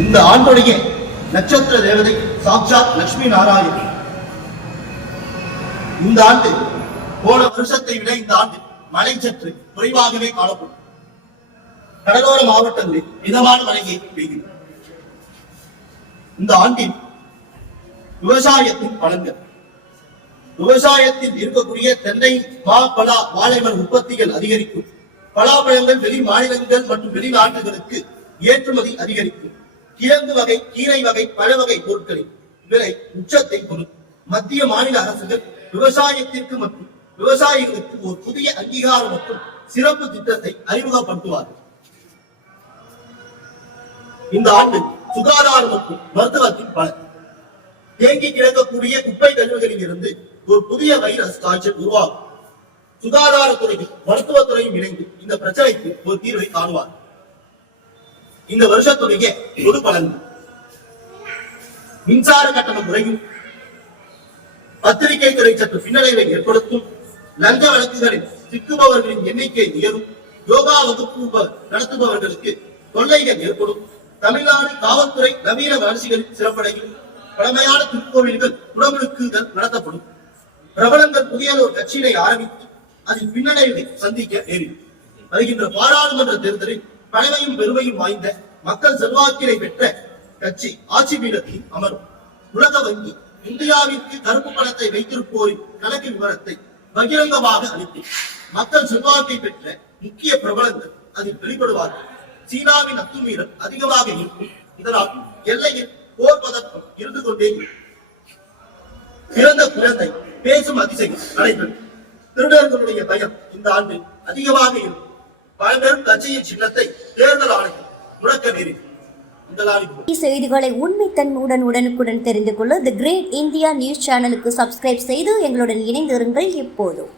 இந்த ஆண்டுடைய நட்சத்திர தேவதை சாட்சாத் லட்சுமி நாராயணன். இந்த ஆண்டு போன வருஷத்தை விட இந்த ஆண்டு மழை சற்று குறைவாகவே காணப்படும். கடலோர மாவட்டங்களில் மிதமான மழையை பெய்கிறது இந்த ஆண்டில் விவசாயத்தின் பலன்கள். விவசாயத்தில் இருக்கக்கூடிய தென்னை மா பலா வாழைமர் உற்பத்திகள் அதிகரிக்கும். பலாப்பழங்கள் வெளி மாநிலங்கள் மற்றும் வெளிநாட்டுகளுக்கு ஏற்றுமதி அதிகரிக்கும். கிழங்கு வகை கீரை வகை பழ வகை பொருட்களின் விலை உச்சத்தை பொறுத்து மத்திய மாநில அரசுகள் விவசாயத்திற்கு மற்றும் விவசாயிகளுக்கு ஒரு புதிய அங்கீகாரம் மற்றும் சிறப்பு திட்டத்தை அறிமுகப்படுத்துவார்கள். இந்த ஆண்டு சுகாதாரம் மற்றும் மருத்துவத்தின் பலன். தேங்கி கிடக்கக்கூடிய குப்பை கழிவுகளில் இருந்து ஒரு புதிய வைரஸ் காய்ச்சல் உருவாகும். சுகாதாரத்துறையும் மருத்துவத்துறையும் இணைந்து இந்த பிரச்சனைக்கு ஒரு தீர்வை காணுவார் இந்த வருஷத்துடைய பொது பலன். மின்சார கட்டண முறையும் பத்திரிகை துறை சற்று பின்னடைவை ஏற்படுத்தும். லஞ்ச வழக்குகளில் சிக்குபவர்களின் எண்ணிக்கை உயரும். யோகா வகுப்பு நடத்துபவர்களுக்கு தொல்லைகள் ஏற்படும். தமிழ்நாடு காவல்துறை நவீன வளர்ச்சிகளில் சிறப்படையும். பழமையான திருக்கோவில்கள் குடமுழுக்குகள் நடத்தப்படும். பிரபலங்கள் புதிய ஒரு கட்சியினை ஆரம்பித்து அதில் பின்னடைவை சந்திக்க நேரிடும். வருகின்ற பாராளுமன்ற தேர்தலில் பழமையும் பெருமையும் வாய்ந்த மக்கள் செல்வாக்கினை பெற்ற கட்சி ஆட்சி பீடத்தில் அமரும். உலக வங்கி இந்தியாவிற்கு கருப்பு பணத்தை வைத்திருப்போரின் கணக்கு விவரத்தை பகிரங்கமாக அளித்து மக்கள் செல்வாக்கை பெற்ற முக்கிய பிரபலங்கள் அதில் வெளிப்படுவார்கள். சீனாவின் அத்துமீறல் அதிகமாக இருக்கும். இதனால் எல்லையில் போர் பதற்றம் இருந்து கொண்டே பிறந்த குழந்தை பேசும் அதிசயம் நடைபெறும். திருடர்களுடைய பயம் இந்த ஆண்டு அதிகமாக இருக்கும். பழம்பெரும் கட்சியின் சின்னத்தை தேர்தல் ஆணையம் முடக்க நேரிடும். செய்திகளை உண்மைத்தன்மையுடன் உடனுக்குடன் தெரிந்து கொள்ள தி கிரேட் இந்தியா நியூஸ் சேனலுக்கு சப்ஸ்கிரைப் செய்து எங்களுடன் இணைந்திருங்கள் எப்போதும்